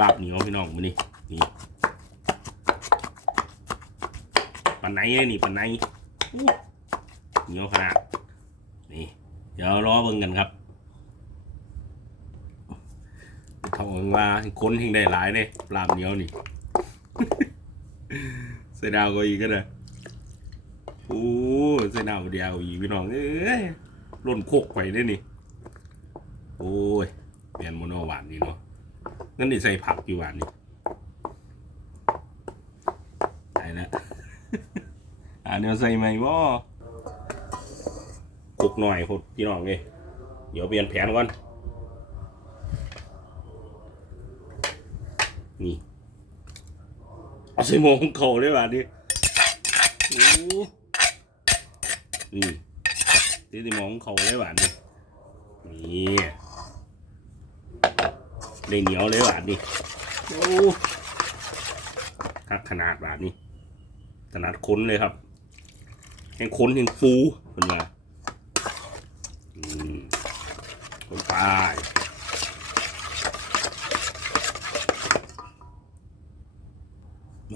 ลาบเหนียวพี่น้องมานี่นี่ปันไหนเลยนี่ปันไหนเหนียวขนาดนี่เดี๋ยวรอเบิ่งกันครับเขาบอกว่าคนเฮงได้หลายเลยลาบเหนียวนี่เสยดาวก็อีกก็ได้โอ้เสยดาวเดียวอีกพี่น้องเอ้ยล่นโคกไปได้นี่โอ้ยเปลี่ยนโมโนหวานดีเนาะ นั่นนี่ใส่ผักอยู่วานนี่ได้แล้วอ่าเดี๋ยวใส่ไหมบ่กกหน่อยพดพี่น้องเลยเดี๋ยวเปลี่ยนแผนก่อน นี่เอาใส่หมองเขาเลยว่ะดิโอ้นี่ตีใส่หมองเขาเลยว่ะดินี่ เลยเหนียวเลยว่ะดิโอ้ขนาดบาทนี่ขนาดค้นเลยครับแห่งค้นแห่งฟูเป็นมาอืมคนไป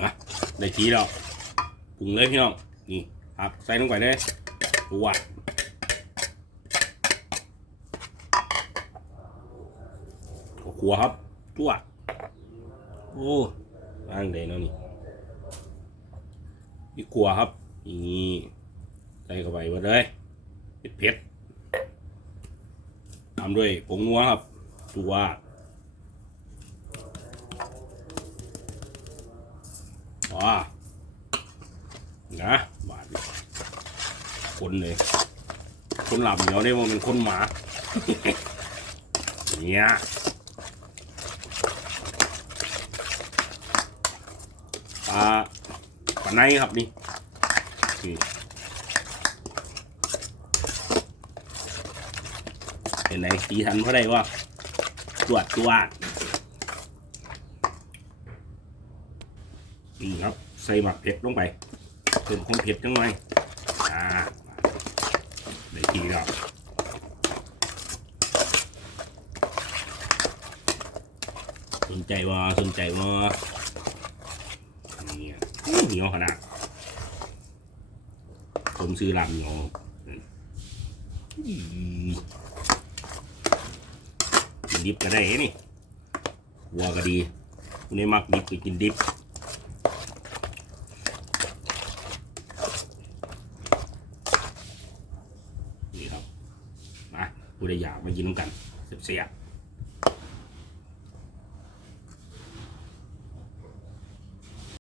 นะได้ทีแล้วปรุงเลยพี่น้อง นี่ครับใส่ลงไปเลยตัวด ขัวครับตัวโอ้ร่างเดเนาะนี่นี่ขัวครับนี่ใส่เข้าไปหมดเลยเผ็ดเผ็ดตามด้วยผงนัวครับตัวดอ๋อนะบาดคนเลยคนหลับเหนียวได้ว่าเป็นคนหมาเนี่ย ปลาปลาในครับนี่นี่เป็นไงตีทันเพราะได้ว่าตรวจตัวจนี่ครับ ใส่หมักเผ็ดลงไปเพิ่มความเผ็ดจังหน่อยอ่าได้ทีแล้วสนใจว่าสนใจว่า เหนียวขนาดผมซื้อลำเหนียวกินดิบก็ได้นี่วัวก็ดีคุณได้มักดิบก็กินดิบนี่ครับมาผู้ใดอยากมากินน้ำกันเสียบ